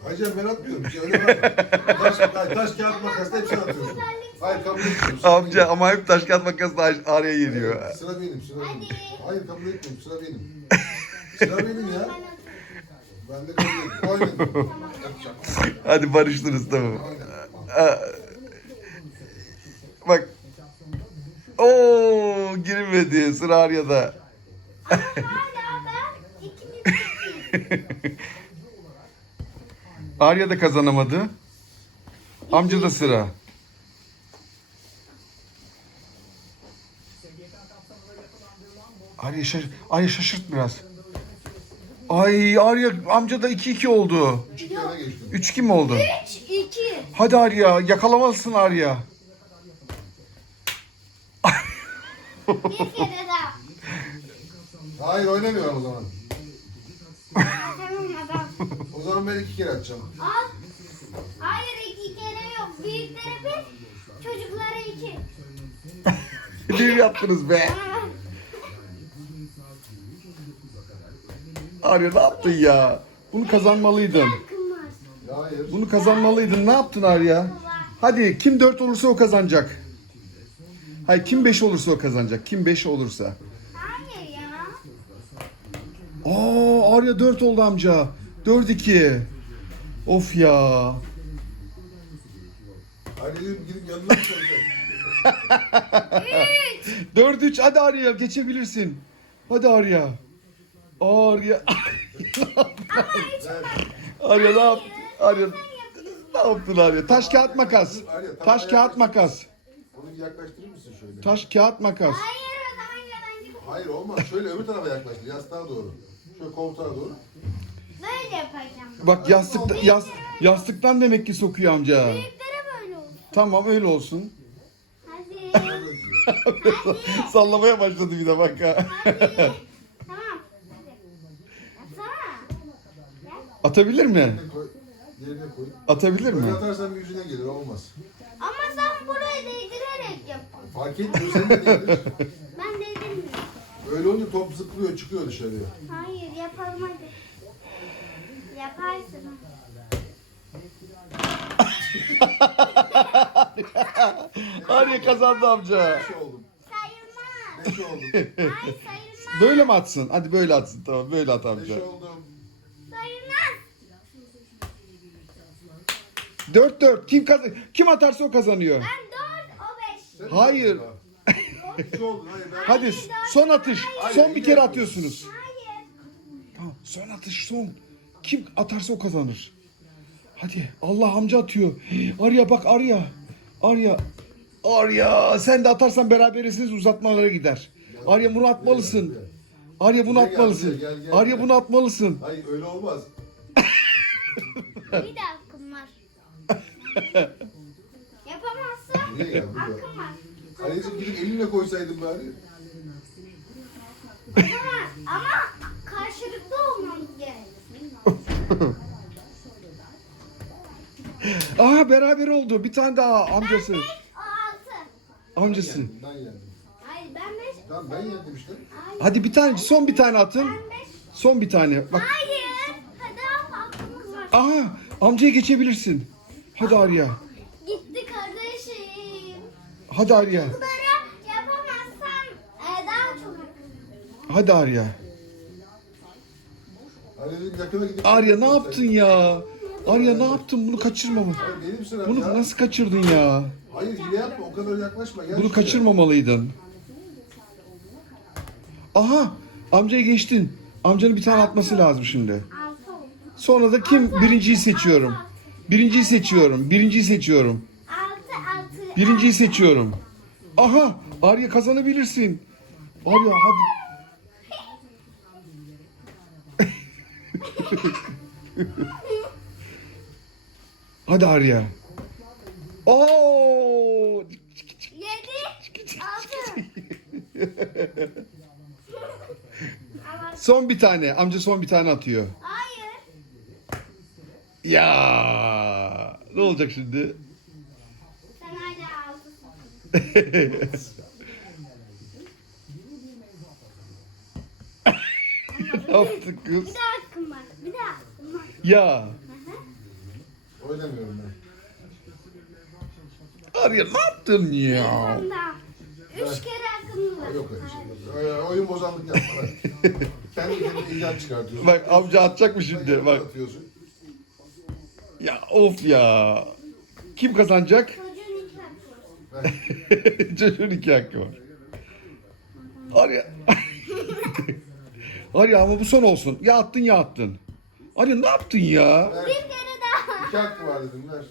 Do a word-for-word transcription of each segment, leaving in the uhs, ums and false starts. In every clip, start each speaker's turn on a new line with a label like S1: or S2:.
S1: Hacı ben atmıyorum. Bir şey öyle var. Taş, hayır, taş kağıt makasla hepsini atıyorum. Hayır kabul etmiyorum. Sıra
S2: Amca
S1: benim.
S2: ama hep taş kağıt makasla araya geliyor.
S1: Hayır, sıra benim, sıra benim. Hayır kabul etmiyorum, sıra benim. Sıra benim ya. Ben de kabul etmiyorum. Oynadım. Yapacağım.
S2: Hadi barıştınız tamam. Aa, bak. Oo girmedi sıra Arya'da.
S3: Hala ben ikimiz.
S2: Arya da kazanamadı. Amca da sıra. Arya, şaş Arya şaşırt biraz. Ay Arya amca da iki iki oldu.
S1: Üç iki öne geçtim.
S2: üç iki mi oldu?
S3: üç iki.
S2: Hadi Arya yakalamalısın Arya.
S3: Bir kere daha.
S1: Hayır oynamıyorum o zaman.
S3: Tamam adam.
S1: O zaman ben iki kere atacağım.
S3: Al. Hayır iki kere yok. Büyüklere bir, çocuklara iki.
S2: Bir yaptınız be. Arya ne yaptın ya? Bunu kazanmalıydın.
S3: Hakkım var.
S1: Ya hayır.
S2: Bunu kazanmalıydın. Ne yaptın Arya? Hadi kim dört olursa o kazanacak. Hayır kim beş olursa o kazanacak. Kim beş olursa.
S3: Hayır ya.
S2: Aa Arya dört oldu amca. dört iki. Of ya.
S1: Hayır dedim gidip yanına mı soracak?
S2: dört üç hadi Arya geçebilirsin. Hadi Arya. Arya. Arya ne yaptın? Arya ne yaptın Arya? Taş kağıt makas. Taş kağıt makas.
S1: Onu bir yaklaştırır mısın şöyle?
S2: Taş kağıt makas.
S3: Hayır o zaman yalancı.
S1: Hayır olmaz. Şöyle öbür tarafa yaklaştır. Yastığa doğru. Şöyle koltuğa doğru.
S3: Böyle yapacağım.
S2: Bak yastık yas, yastıktan demek ki sokuyor amca.
S3: Büyüklere böyle olsun.
S2: Tamam öyle olsun.
S3: Hadi. Hadi.
S2: Sallamaya başladı bir de bak ha.
S3: Hadi. Tamam. Hadi. Yapsana. Gel.
S2: Atabilir mi?
S1: Yerine koy. Yerine koy.
S2: Atabilir mi?
S1: Böyle atarsan bir yüzüne gelir. Olmaz.
S3: Ama sen buraya değdirerek yap.
S1: Fark etmiyor. Sen de değdir.
S3: Ben değdirmiyorum.
S1: Öyle olunca top zıplıyor. Çıkıyor dışarıya.
S3: Hayır yapalım hadi. Yaparsın.
S2: Arya kazandı amca.
S1: Beş oldum.
S3: Sayılmaz.
S1: Beş oldum.
S3: Hayır sayılmaz.
S2: Böyle mi atsın? Hadi böyle atsın tamam böyle at
S1: Beş
S2: amca.
S1: oldum.
S3: Sayılmaz.
S2: dört dört kim kazan kim atarsa o kazanıyor.
S3: Ben dört o beş.
S1: Sen
S2: Hayır.
S1: Üç oldun. Hayır ben.
S2: Hadi son atış. Son bir kere atıyorsunuz.
S3: Hayır.
S2: Tamam son atış son. Kim atarsa o kazanır. Hadi Allah amca atıyor. Arya bak Arya. Arya. Arya sen de atarsan berabersiniz uzatmalara gider. Arya bunu atmalısın. Arya bunu
S1: Buraya gel,
S2: atmalısın.
S1: buraya gel, gel,
S2: Arya
S1: gel.
S2: bunu atmalısın.
S1: Hayır öyle olmaz.
S3: Bir de hakkım var. Yapamazsın.
S1: Buraya gel buraya.
S3: Hakkım var.
S1: Kaleci gidip elinle koysaydın bari.
S3: Yapamaz. Ama karşılıklı olmamız gerek.
S2: Aha beraber oldu. Bir tane daha amcası.
S3: O altı.
S2: Amcası.
S1: Ben yendim.
S3: Hayır ben beş.
S1: Tamam ben yendim işte.
S3: Hayır.
S2: Hadi bir tane son bir tane atın.
S3: Ben beş.
S2: Son bir tane. Bak.
S3: Hayır. Hadi al hakkımız var.
S2: Aha amcaya geçebilirsin. Hadi Arya.
S3: Gitti kardeşim.
S2: Hadi Arya.
S3: Bunları yapamazsan e, daha çok hakkım.
S2: Hadi Arya.
S1: Hani dedim yakına gidip...
S2: Arya ne yaptın ya? Arya ne yaptın? Bunu kaçırmama.
S1: Hayır, benim sıram
S2: Bunu
S1: ya.
S2: nasıl kaçırdın ya?
S1: Hayır hile yapma o kadar yaklaşma. Gel
S2: Bunu
S1: şuraya.
S2: kaçırmamalıydın. Aha amcaya geçtin. Amcanın bir tane atması lazım şimdi.
S3: Altı oldu.
S2: Sonra da kim? Birinciyi seçiyorum. Birinciyi seçiyorum. Birinciyi seçiyorum.
S3: Altı altı.
S2: Birinciyi seçiyorum. Aha Arya kazanabilirsin. Arya hadi. Hadi Arya. Oo!
S3: Yedi. Altı. Ama-
S2: Son bir tane. Amca son bir tane atıyor.
S3: Hayır.
S2: Ya! Ne olacak şimdi?
S3: Sen hala altısın.
S2: Ne yaptık kız?
S3: Bir daha hakkım var. Bir daha hakkım var.
S2: Ya!
S3: Hı hı.
S1: Oynamıyorum ben.
S2: Arya ne yaptın ya?
S3: Tam da. Üç kere hakkım var.
S1: Yok öyle şey. Öyle oyun bozanlık yapma. Lan. Kendi kendine icat çıkartıyorsun.
S2: Bak amca atacak mı şimdi? Bak.
S1: Atıyorsun.
S2: Ya of ya. Kim kazanacak?
S3: Çocuğun iki hakkı var.
S1: Ben,
S2: Çocuğun iki hakkı var. Arya. Arya ama bu son olsun. Ya attın ya attın. Arya ne yaptın ya?
S1: ben
S3: Bir kere daha.
S1: iki hakkı var dedim ver.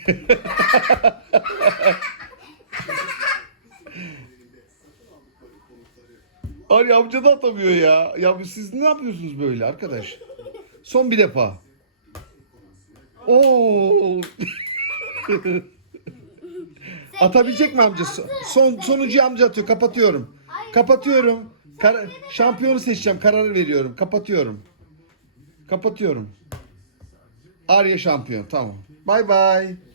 S2: Arya amca da atamıyor ya. Ya bu siz ne yapıyorsunuz böyle arkadaş? Son bir defa. Oo. Atabilecek mi amca? Son sonuncuyu amca atıyor. Kapatıyorum. Kapatıyorum. Kara- şampiyonu seçeceğim. Kararı veriyorum. Kapatıyorum. Kapatıyorum. Arya şampiyon. Tamam. Bay bay.